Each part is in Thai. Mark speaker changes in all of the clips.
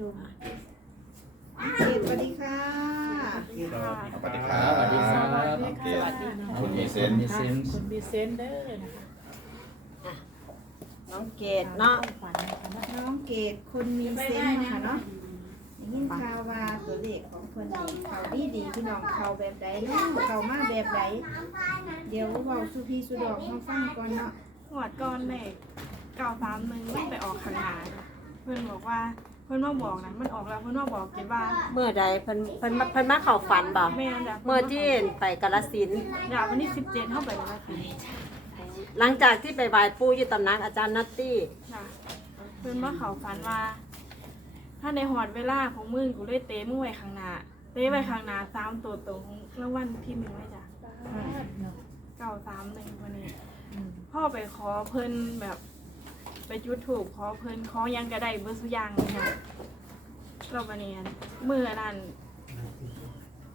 Speaker 1: ชมเกดสวัสดีค่ะ
Speaker 2: สวัสดีครับ
Speaker 3: สวัสดีครับ
Speaker 2: สวัสดีครับคุณมีเซน
Speaker 3: มีเซนส์
Speaker 4: คนมีเซนเดอร์นะคะ
Speaker 1: น้องเกดเนาะ
Speaker 4: น้
Speaker 1: องเกดคนมีเซนส์นะคะเนาะย่งนี้ข่าวว่าตัวเลขของคนดีเขาดีดีพี่น้องเขาแบบใดเนาะเขามาแบบใดเดี๋ยวเบาสุพีสุดอกมาฟังก่อนเนาะ
Speaker 5: หวดก้อนเลขเก้าสามหนึ่งมันไปออกข้างหน้าเพื่อนบอกว่า พื่อนมาบอกนะมันออกแล้วเพื่อนมาบอกเก็บว่า
Speaker 6: เมื่อใดเพิ่นเพิ่นมาเพิ่นมาเข้าฝันบ่
Speaker 5: แม่จ้ะ
Speaker 6: เมื่อที่ไปกาฬสินธุ์
Speaker 5: อยากวันที่สิบเจ็ดเข้าไปแล้วค่ะ
Speaker 6: หลังจากที่ไปบายปู่อยู่ตำหนักอาจารย์นัตตี้
Speaker 5: จ้ะเพื่อนมาเขาฝันว่า ถ้าในหอดเวลาของมึงกูเลยเตะมึงไว้ข้างหน้าเตะไว้ข้างหน้าสามตัวตรงรางวัลที่หนึ่งไว้จ้ะ
Speaker 4: เนาะ
Speaker 5: เก้าสามหนึ่งวันนี้
Speaker 4: อืม
Speaker 5: พ่อไปขอเพิ่นแบบ ไปจุดถูกขอเพิ่นขอหยังก็ได้เบอร์สุอยางเลยค่ะเราบันเนียนมือนั้น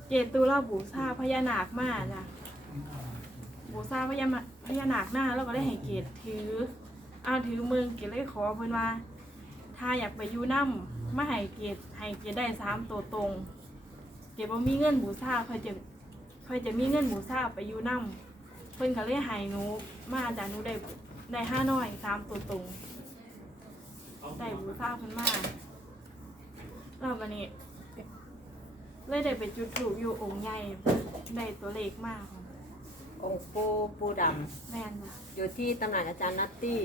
Speaker 5: เจตูเราบูชาพญานาคมาจ้ะบูชาพญาพญานาคหน้าเราก็ได้ให้เกตถือเอาถือมือเกตเลยขอเพิ่นว่า ถ้าอยากไปอยู่น้ำมาให้เกตให้เกตได้สามตัวตรง เกตบ่มีเงินบูชาค่อยจะค่อยจะมีเงินบูชาไปอยู่น้ำเพิ่นก็เลยให้หนูมาจ้ะหนูได้ ได้ห้าน้อยสามตัวตรงได้บูชาเพิ่นมาแล้ววันนี้ เลยได้ไปจุดถูกอยู่องค์ใหญ่ได้ตัวเลขมากค่ะ
Speaker 6: องค์ปู่ปู่ดำ
Speaker 5: แม่นจ้ะ
Speaker 6: อยู่ที่ตำหนักอาจารย์นัตตี้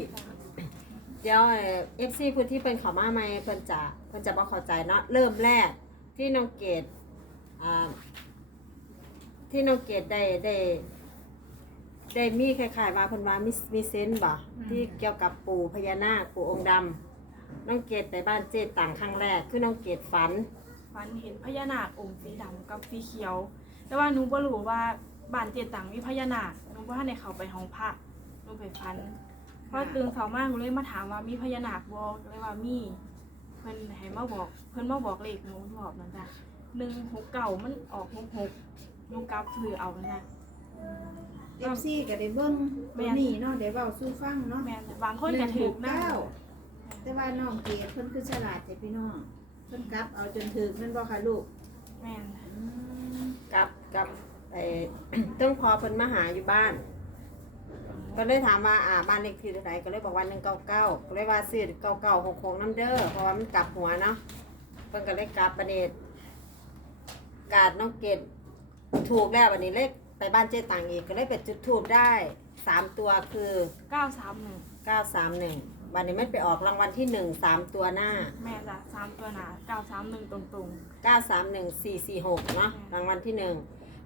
Speaker 6: เดี๋ยวเอฟซีพื้นที่เป็นเขามาใหม่เพิ่นจะเพิ่นจะบ่เข้าใจเนาะเริ่มแรกที่น้องเกดอ่าที่น้องเกดได้ได้ ได้มีคล้ายๆว่าเพิ่นว่ามีมีเซนส์บ่ที่เกี่ยวกับปู่พญานาคปู่องค์ดำน้องเกดไปบ้านเจต่างครั้งแรก คือน้องเกดฝัน
Speaker 5: ฝันเห็นพญานาคองค์สีดำกับสีเขียว แต่ว่าหนูบ่รู้ว่าบ้านเจตังมีพญานาคหนูบ่ทันได้เข้าไปห้องพระหนูไปฝันพอตื่นเช้ามาหนูเลยมาถามว่ามีพญานาคบ่ก็เลยว่ามีเพิ่นให้มาบอกเพิ่นมาบอกเลขหนูรอบนั้นจ้ะหนึ่งหกเก่ามันออกหกหกหนูกลับซื้อเอานั่นน่ะ
Speaker 1: เอฟซีก็ได้เบิ้งตัวนี้เนาะเดี๋ยวเบาสู้ฟังเนาะ
Speaker 5: แม่นจ้ะบางคนก็ถือนะ
Speaker 1: เก้าแต่ว่าน้องเกดเพิ่นคือฉลาดแต่พี่น้องเพิ่นกลับเอาจนถึงแมันบ่ค่ะลูก
Speaker 5: แม่นจ้ะ
Speaker 1: อืม
Speaker 6: กับกับไอ้ ต้องพอเพิ่นมาหาอยู่บ้านก็เลยถามว่าอ่าบ้านเลขที่เท่าไหร่ก็เลยบอกว่าหนึ่งเก้าเก้าก็เลยว่าซื้อเก้าเก้าหกหกน้ำเด้อเพราะว่ามันกลับหัวเนาะเพิ่นก็เลยกลับประเดชกาดน้องเกดถูกแล้ววันนี้เลข ไปบ้านเจ๊ต่างอีกก็เลยไปจุดถูกได้สามตัวคือ
Speaker 5: เก้าสามหนึ่ง
Speaker 6: เก้าสามหนึ่งวันนี้มันไปออกรางวัลที่หนึ่งสามตัวหน้า
Speaker 5: แม่นจ้ะสามตัวหนาเก้าสามหนึ่งตรงตรง
Speaker 6: เก้าสามหนึ่งสี่สี่หกเนาะรางวัลที่หนึ่ง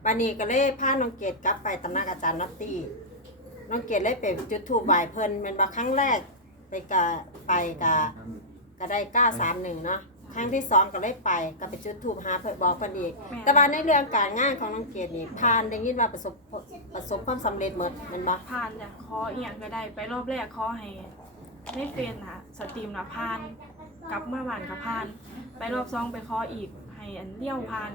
Speaker 6: วันนี้ก็เลยพาน้องเกดกลับไปตำนักอาจารย์นัตตี้น้องเกดเลยไปจุดถูกบ่ายเพิ่นเป็นบาครั้งแรกไปกะไปกะก็ได้เก้าสามหนึ่งเนาะ ครั้งที่สองก็เลยไปก็ไปจุดถูกหาเพิ่นบอกเพิ่นอีก
Speaker 5: ๆแม่น
Speaker 6: แต่ว่าในเรื่องการงานของน้องเกดนี่ผ่านได้ยินว่าประสบประสบความสำเร็จหมดแมันบ่
Speaker 5: ผ่านจ้ะขออีหยังก็ได้ไปรอบแรกขอให้ในเฟซน่ะสตรีมน่ะผ่านกลับมาบ้านกับผ่าน ไปรอบสองไปขออีกให้อันเลี้ยวผ่าน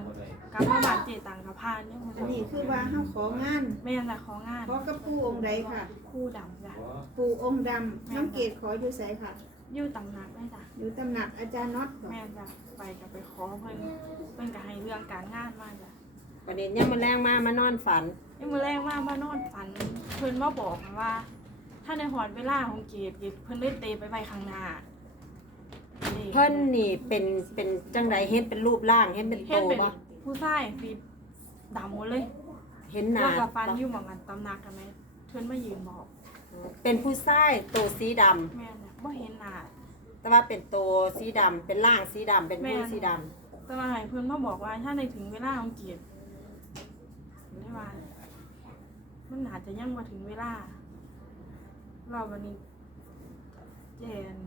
Speaker 5: กลับมาบ้านเจตังกับผ่านยังบ่
Speaker 1: อันนี้คือว่าเฮาของาน
Speaker 5: แม่นจ้ะของาน
Speaker 1: ขอกับปู่องค์ใดค่ะ
Speaker 5: คู่ดำจ้ะ
Speaker 1: ปู่องค์ดำน้องเกดขออยู่ไสค่ะ
Speaker 5: อยู่ตำหนักได้จ้ะ
Speaker 1: อยู่ตำหนักอาจารย์น็อตบ่
Speaker 5: แม่นจ้ะไปกับไปขอเพิ่นเพิ่นก็ให้เรื่องการงานมาจ้ะ
Speaker 6: วันนี้ยังมันแรงมามานอนฝัน
Speaker 5: ยังมื้อแรกมามานอนฝัน เพิ่นมาบอกว่า ถ้าในหอดเวลาของเกดเกดเพิ่นเลยเตะไปไว้ข้างหน้า
Speaker 6: เพิ่นนี่เป็นเป็นจังไดเห็นเป็นรูปร่างเห็นเป็นโต
Speaker 5: เฮ็ดเป็น
Speaker 6: บ่
Speaker 5: ผู้ชายสีดำหมดเลย
Speaker 6: เห็นหน้า
Speaker 5: แล้วก็ฟัน
Speaker 6: บ่
Speaker 5: อยู่หมองกันตำหนักกันไหมเพิ่นมายืนบอก
Speaker 6: เป็นผู้ชายตัวสีดำ
Speaker 5: แม่น่ะ บ่เห็นหน้า
Speaker 6: แต่ว่าเป็นตัวสีดำเป็นร่างสีดำเป็นผู้
Speaker 5: แม่น
Speaker 6: สีด
Speaker 5: แต่ว่าให้เพิ่นมาบอกว่าถ้าในถึงเวลาของเกียรติได้ว่า มันอาจจะยังบ่ถึงเวลา เราวันนี้เจน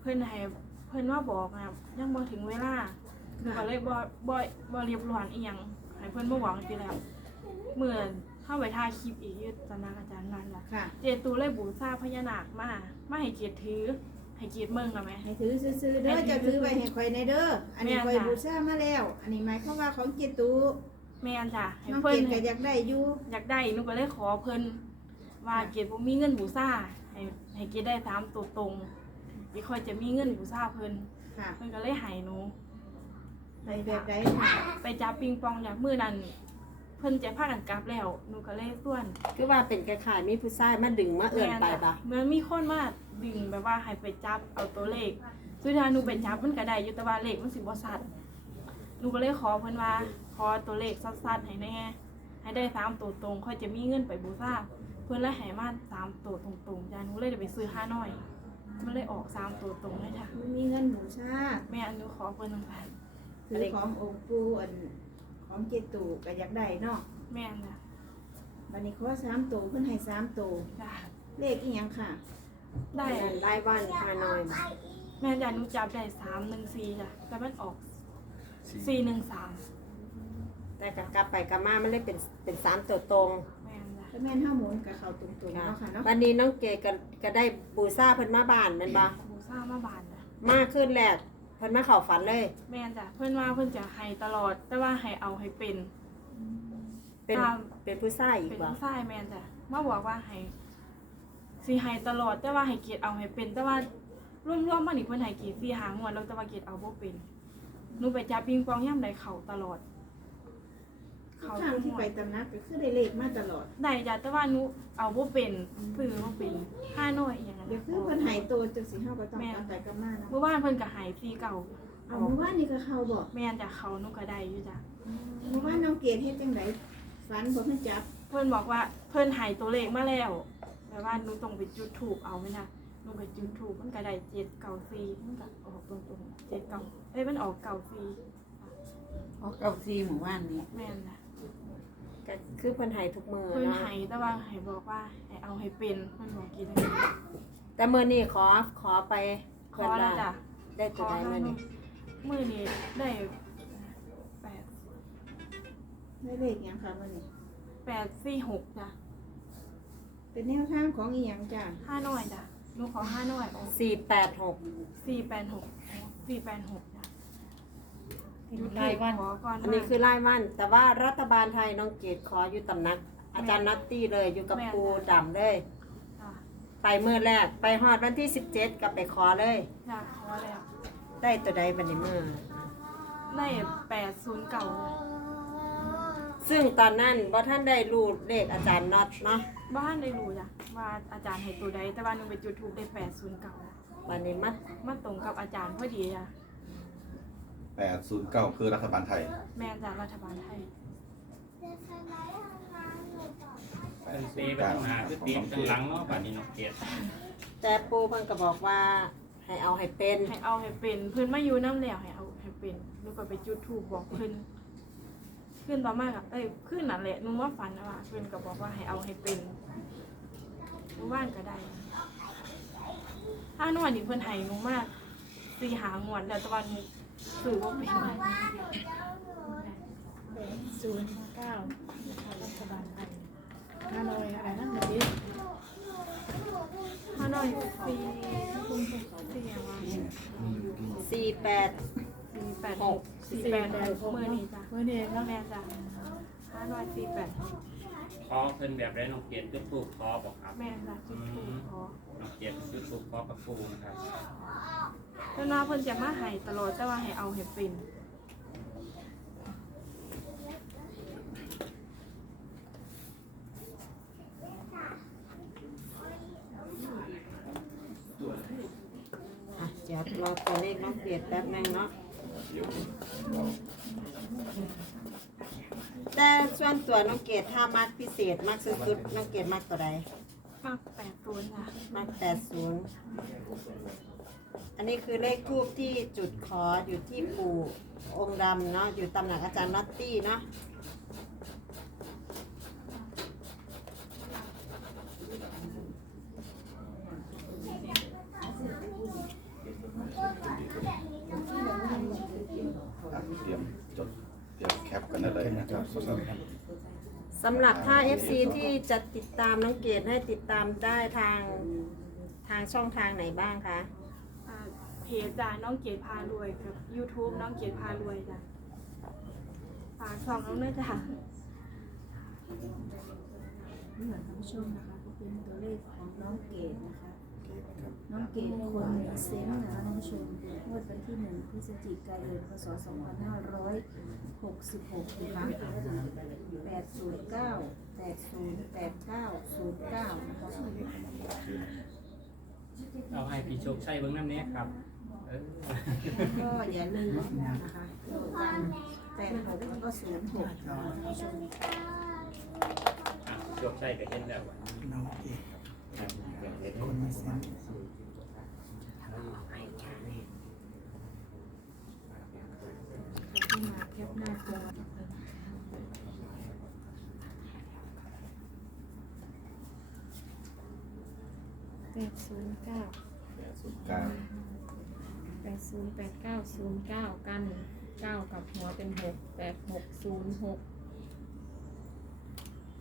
Speaker 5: เพิ่นให้เพิ่นมาบอกนะยังบ่ถึงเวลาหนูก็เลยบ่บ่บ่เรียบร้อยอีหยังให้เพิ่นมาบอกจังซี่แหล้วเหมือน เข้าไปถ่ายคลิปอีกอยู่สำนักอาจารย์นั่นล่ะ
Speaker 1: ค่ะ
Speaker 5: เจตูเลยบูชาพญานาคมามาให้เกียรติถือ ให้เกียรติเมืองละไหม
Speaker 1: ให้ถือซื้อๆเด้อจะถือไว้ให้ข่อยในเด้อ อันนี้
Speaker 5: แม่น
Speaker 1: ข่อย
Speaker 5: จ้ะ
Speaker 1: บูชามาแล้ว อันนี้หมายความว่าของเจตู
Speaker 5: แม่นจ้ะให้
Speaker 1: น้อง
Speaker 5: เพิ่
Speaker 1: เก
Speaker 5: น
Speaker 1: ดก็อยากได้อยู่
Speaker 5: อยากได้หนูก็เลยขอเพิ่นว่าเกียรติบ่มีเงินบูชาให้ให้เกียรติได้ตามตัวตรงอีค่อยจะมีเงินบูชาเพิ่น
Speaker 1: ค่ะ
Speaker 5: เพิ่นก็เลยให้หนู
Speaker 1: ไปแบบใดค่ะ
Speaker 5: ไปจับปิงปองจากมือนั้น เพิ่นจะพากันกลับแล้วหนูก็เลยส่วน
Speaker 6: คือว่าเป็นคล้ายๆมีผู้ชายมาดึงมาเอื่นไปปะ
Speaker 5: เหมือนมีคนมาดึงแบบว่าให้ไปจับเอาตัวเลขสุดท้ายหนูไปจับมันก็ได้อยู่แต่ว่าเลขมันสิบ่ชัดหนูก็เลยขอเพิ่นว่าขอตัวเลขชัดๆให้แน่ให้ได้สามตัวตรงค่อยจะมีเงินไปบูชาเพิ่นเลยให้มาสามตัวตรงๆจ้ะหนูเลยได้ไปซื้อห้าน้อยมันเลยออกสามตัวตรงเลยค่ะ
Speaker 1: มันมีเงินบูชา
Speaker 5: แม่อันหนูขอเพิ่นนั่นค่ะ
Speaker 1: ถือขององค์ปู่อัน ของเจตูก็อยากได้เนาะ
Speaker 5: แม่นจ้ะ
Speaker 1: วันนี้ขอสามตัวเพิ่นให้สามตัว
Speaker 5: จ้ะ
Speaker 1: เลขอีหยังค่ะ
Speaker 5: ได้
Speaker 6: รายวันฮานอยบ่
Speaker 5: แม่จ้ะหนูจับได้สามหนึ่งสี่จ้ะแต่มันออกสี่หนึ่งสาม
Speaker 6: แต่ก็กลับไปกลับมามันเลยเป็นเป็นสามตัวตรง
Speaker 5: แม่นจ้ะ
Speaker 1: ถ้าแม่นห้าหมุนกับเขาตรงๆ
Speaker 6: ค่ะ
Speaker 1: เนาะค่ะเนาะ
Speaker 6: วันนี้น้องเกดก็ก็ได้บูซาเพิ่นมาบ้านแม่นบ่
Speaker 5: บูซ่ามาบานจ้ะ
Speaker 6: มาขึ้นแรก เพิ่นมาเข้าฝันเลย
Speaker 5: แม่นจ้ะเพื่อนว่าเพื่อนจะให้ตลอด แต่ว่าให้เอาให้เป็น
Speaker 6: เป็น
Speaker 5: ตาม
Speaker 6: เป็นผู้ชายอีก
Speaker 5: เป็น
Speaker 6: บ่
Speaker 5: ผู้ชายแม่นจ้ะมาบอกว่าให้สิให้ตลอด แต่ว่าให้เกียรติเอาให้เป็น แต่ว่าร่วมๆมานี่เพิ่นให้เกียรติสี่หางวดแล้วแต่ว่าเกียรติเอาบ่เป็นหนูไปจับปิงปองย่ำใดเขาตลอด
Speaker 1: ทุก
Speaker 5: เขา
Speaker 1: ครั้ง
Speaker 5: ทุก
Speaker 1: ที่
Speaker 5: งว
Speaker 1: ไป
Speaker 5: ด
Speaker 1: ตำนักก็คือได้เลขมาตลอด
Speaker 5: ได้จ้ะแต่ว่าหนูเอาบ่เป็นซื้อบ่เป็นห้าน้อยอหย่างนั้น
Speaker 1: เดี๋ยวคือเพิ่นให้ตัวจังสิเฮาก็ต้องกลับไปกลับมาเนาะ
Speaker 5: เมื่อวานเพิ่นก็ใหายซีเก่า
Speaker 1: เอาเมื่อวานนี่ก็เข้าบอก
Speaker 5: แม่นจ้ะเขาหนูก็ได้อยู่จ้ะ
Speaker 1: เมื่อวานน้องเกดเฮ็ดจังไดฝันบ่เพิ่นจับ
Speaker 5: เพื่อนบอกว่าเพื่อนใหายตัวเลขมาแล้วแต่ว่าหนูต้องไปจุดถูกเอาไหมนะหนูไปจุดถูกมันก็ได้เจ็ดเก่าซีมันก็ออกตรงๆเจ็ดเก่าเอ้ยมันออกเก่าซี
Speaker 4: ออกเก้าซีหมู่บ้านนี้
Speaker 5: แม่นนะ
Speaker 6: ก็คือเพิ่นให้ทุกมื้อ
Speaker 5: เพื่อน
Speaker 6: เนาะ
Speaker 5: ใหายแต่ว่าใหายบอกว่าให้เอาให้เป็นเพื่อนบอกกิน
Speaker 6: แต่มื้อนี้ขอขอไป
Speaker 5: ขอแล้วจ้ะ
Speaker 6: ได้
Speaker 5: ข
Speaker 6: ตัว
Speaker 5: อ
Speaker 6: ใด
Speaker 5: ให้
Speaker 6: มื้อนี้
Speaker 5: มือนี้ได้แปด
Speaker 1: ได้เลขหยังค่ะมื้อนี้
Speaker 5: แปดสี่หกจ้ะ
Speaker 1: เป็นแนวทางของอีหยังจ้ะ
Speaker 5: ห้าน้อยจ้ะหนูขอห้าน้อย
Speaker 6: 486
Speaker 5: สี่แปดหกสี่แปดหกจ้ะ
Speaker 4: รายวัน
Speaker 5: ขอก่อน
Speaker 6: อันนี้คือรายวันแต่ว่ารัฐบาลไทยน้องเกดขออยู่ตำหนัก อาจารย์นัตตี้เลยอยู่กับปูดำเลย
Speaker 5: จ้ะ
Speaker 6: ไปมื้อแรก ไปฮอดวันที่ 17ก็ไปขอเลย
Speaker 5: จ้ะขอแล้ว
Speaker 6: ได้ตัวใดบัดนี้มื้อ
Speaker 5: ได้แปดศูนย์เก่า
Speaker 6: ซึ่งตอนนั้นบ่ท่านได้รู้เลขอาจารย์น็อตเนาะ
Speaker 5: บ้านได้รู้จ้ะว่าอาจารย์ให้ตัวใดแต่ว่าหนูไปจุดทูปได้แปดศูนย์เก่า
Speaker 6: วันนี้มัด
Speaker 5: มาตรงกับอาจารย์พอดีจ้ะ
Speaker 2: 809 คือรัฐบาลไทย
Speaker 5: แม่จากรัฐบาลไทย
Speaker 3: เป็นปีไปข้างหน้าคือปีไปข้างหลังเนาะบัดนี้เนาะเกียรติ
Speaker 6: แต่ปูเพิ่นก็บอกว่าให้เอาให้เป็น
Speaker 5: ให้เอาให้เป็นเพื่อนมาอยู่น้ำแล้วให้เอาให้เป็นหนูก็ไปจุดทูปบอกเพื่อนขึ้นต่อมากับเอ้ยขึ้นนั่นแหละหนูว่าฝันว่าเพื่อนก็บอกว่าให้เอาให้เป็นหนูว่านก็ได้ถ้านวดนี่เพื่อนให้หนูมากสีหางวดแล้วแตะวันหนู สื่อว่าเป็น
Speaker 4: ศูนย์เก้านะคะรัฐบาลไทยห้าร้อยอะไรนั่นเมื่อกี้า
Speaker 5: นอยปีคุณสี่ว่า
Speaker 6: 48
Speaker 5: สี่แปดหกสี่แปดหกมือนี่จ้ะ
Speaker 4: เมื่อนี้ก็
Speaker 5: แม่จ้ะถ้านอยสี่แปดหก
Speaker 3: ขอเพิ่นแบบได้น้องเกียรติจุดทูปขอบอกครับ
Speaker 5: แม่จ้ะจุดถูกขอ
Speaker 3: น้องเกียรติจุดทูปขอกับปูนะครับ
Speaker 5: แล้วน้าเพิ่นจะมาให้ตลอดแต่ว่าให้เอาให้เป็น
Speaker 6: อะเดี๋ยวรอตัวเลขน้องเกดแป๊บนึงเนาะ แต่ส่วนตัวน้องเกดถ้ามักพิเศษมักสุดๆน้องเกดมักตัวใด
Speaker 5: มากแปดตัวจ้ะ
Speaker 6: มัก80อันนี้คือเลขทูปที่จุดขออยู่ที่ปู่องค์ดำเนาะอยู่ตำหนักอาจารย์นัตตี้เนาะ
Speaker 2: อะเตรียมจด เตรียมแคปกันได้เลยนะครับ
Speaker 6: สำหรับถ้า FC ที่จะติดตามน้องเกดให้ติดตามได้ทางทางช่องทางไหนบ้างคะ
Speaker 5: อ่าเพจจ้ะน้องเกดพารวยกับ YouTube น้องเกดพารวยจ้ะฝากสองน้องด้วยจ้ะ
Speaker 1: เหมือนท่านผู้ชมนะคะก็เป็นตัวเลขของน้องเกดนะคะ ที่
Speaker 2: นะครับ
Speaker 1: น้องเกดคนมีเซนส์นะคะท่านผู้ชมงวดวันที่หนึ่งพฤศจิกายนพศ2566นะคะ809 8089 09นะคะ
Speaker 3: เอาให้พี่โชคชัยเบิ่งน้ำเนี้ยครับเออ
Speaker 1: ก็อย่าลืมนะคะแปดหกแล้วก็ศูนย์หกนะคะท่านผู้ชม
Speaker 3: อะโชคชัยก็เห็นแล้ว
Speaker 7: น้องเอก
Speaker 5: แปดศูนย์เก้า
Speaker 2: แปดศูนย์เก้า
Speaker 5: แปดศูนย์แปดเก้าศูนย์เก้ากันเก้ากับหัวเป็นหกแปดหกศูนย์หก